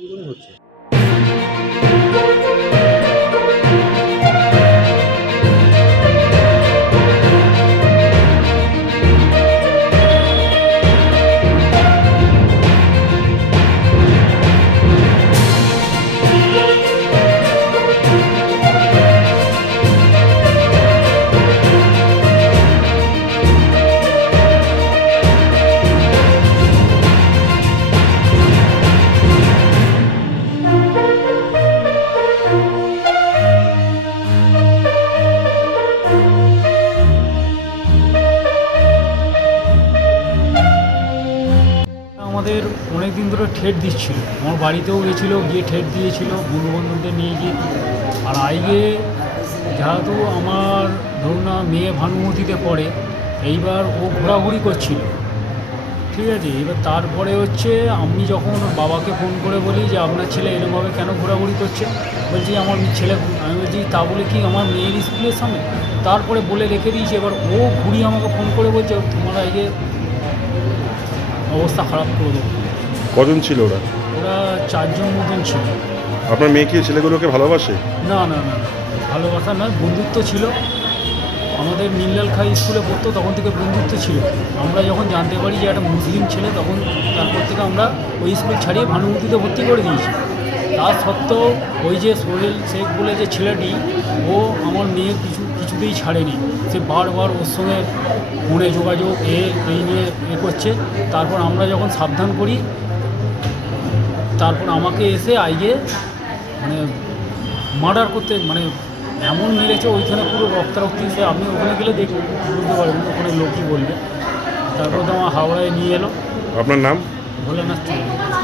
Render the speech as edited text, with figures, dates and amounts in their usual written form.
পূরণ হচ্ছে। আমাদের অনেক দিন ধরে ঠেট দিচ্ছিল, আমার বাড়িতেও গেছিলো, গিয়ে ঠেট দিয়েছিল বন্ধুবান্ধবদের নিয়ে গিয়ে। আর আজকে যেহেতু আমার ধরুন না মেয়ে ভানুমতিতে পড়ে, এইবার ও ঘোরাঘুরি করছিল, ঠিক আছে। এবার তারপরে হচ্ছে আমি যখন ওর বাবাকে ফোন করে বলি যে আপনার ছেলে এরকমভাবে কেন ঘোরাঘুরি করছে, বলছি আমার ছেলে, আমি বলছি তা বলে কি আমার মেয়ের স্কুলের সামনে, তারপরে বলে রেখে দিয়েছি। এবার ও ঘুরিয়ে আমাকে ফোন করে বলছে তোমার আজকে অবস্থা খারাপ করে দেবো। কজন ছিল ওরা? ওরা 4 জন মতন ছিল। আপনার মেয়ে কি ছেলেগুলোকে ভালোবাসে? না না না, ভালোবাসা নয়, বন্ধুত্ব ছিল। আমাদের নীললাল খাই স্কুলে পড়তো, তখন থেকে বন্ধুত্ব ছিল। আমরা যখন জানতে পারি যে একটা মুসলিম ছেলে, তখন তারপর থেকে আমরা ওই স্কুল ছাড়িয়ে ভানুমতিতে ভর্তি করে দিয়েছি। তার সত্ত্বেও ওই যে সোহেল শেখ বলে যে ছেলেটি, ও আমার মেয়ের কিছুতেই ছাড়েনি। সে বারবার ওর সঙ্গে ফোনে যোগাযোগ এই নিয়ে করছে। তারপর আমরা যখন সাবধান করি, তারপর আমাকে এসে আইয়ে মানে মার্ডার করতে, মানে এমন মেরেছে ওইখানে পুরো রক্তারক্তি। সে আপনি ওখানে গেলে বুঝতে পারবেন ওখানে লোকই বলবে। তারপর তো আমার হাওড়ায় নিয়ে এলো। আপনার নাম? ভোলানাথ চৌধুরী।